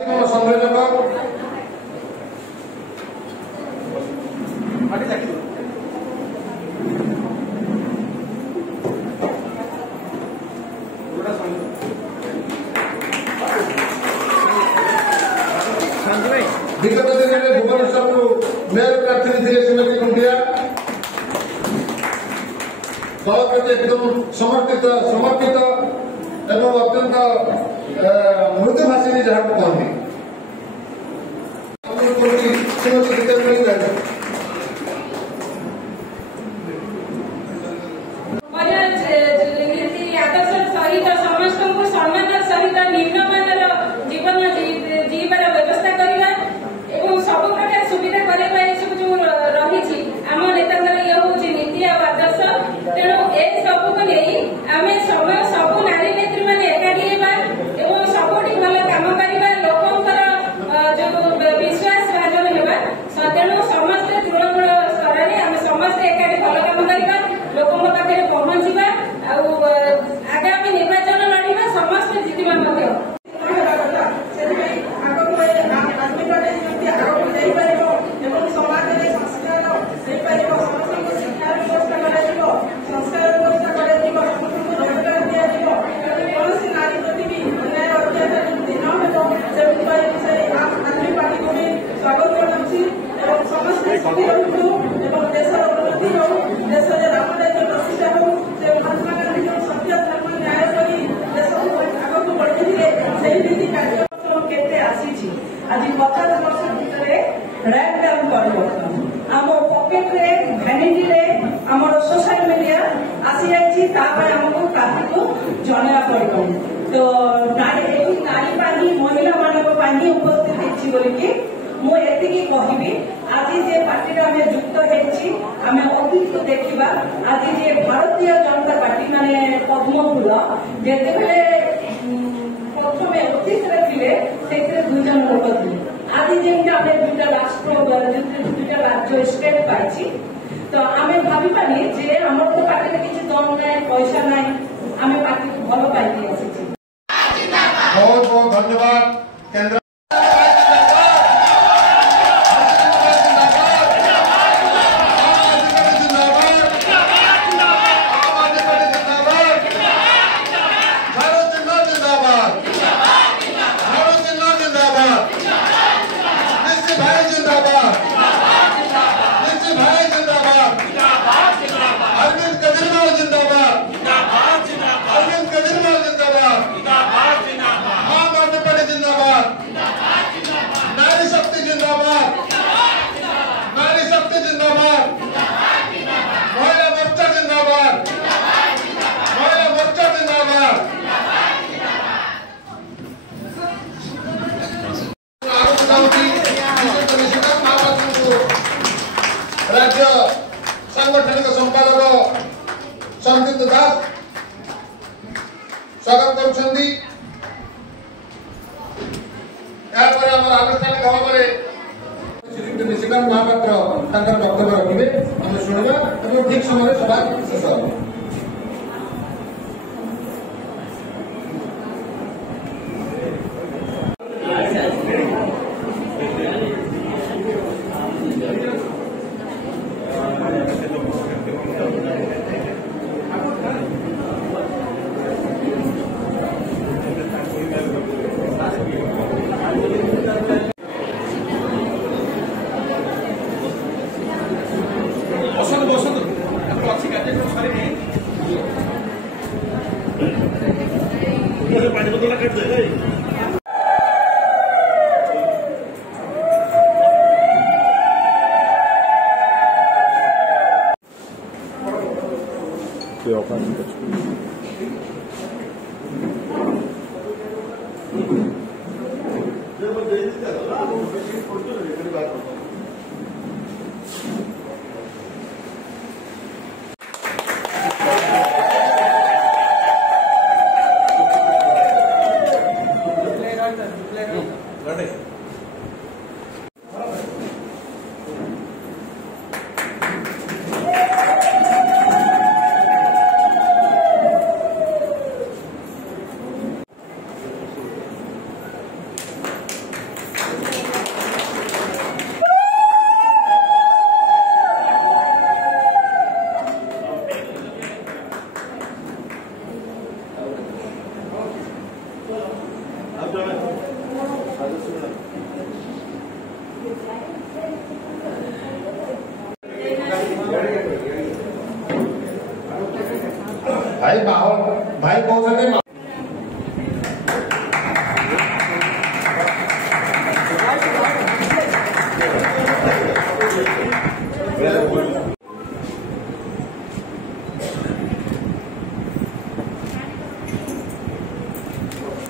विगत दिन में भुवनेश्वर मेयर प्रार्थी थे श्रीमती कुंडिया दल प्रति एकदम समर्पित एवं अत्यंत मृदुभाषी जहाँ कहते श्रीमती गीतांजलि राजा आज 50 वर्ष भितर रैंक डाउन परिवर्तन आम पकेट रे भैनिटी रे आमर सोशल मीडिया आसी जाइछि तापर हमको काफी को जणा पड़ो तो नारी पानी महिला मानक पानी उपस्थित हेछि बोली कि मु एतिकी कहिबी आज जे पार्टी रे हमें युक्त हेछि हमें अतीत को देखिबा आज जे भारतीय जनता पार्टी माने पद्मफूल जेते बेले प्रथमे अतीत रे थिले सेते दुई जन लोक थिले आज जेमता आमे दुटा राष्ट्र दुटा राज्य स्टेट पाइछि तो आमे भाबी पानी जे हमर तो पार्टी रे किछि दम नै पैसा नै आमे पार्टी को भलो पाइछि आछि बहुत बहुत धन्यवाद केंद्र राज्य सांगठनिक संपादक संगीत दास स्वागत करुछंदी आनुष्ठानिक भाव में श्री निशिकांत महापात्र वक्तव्य रखिए आम शुणा ठीक समय सभा शेष। भाई कहते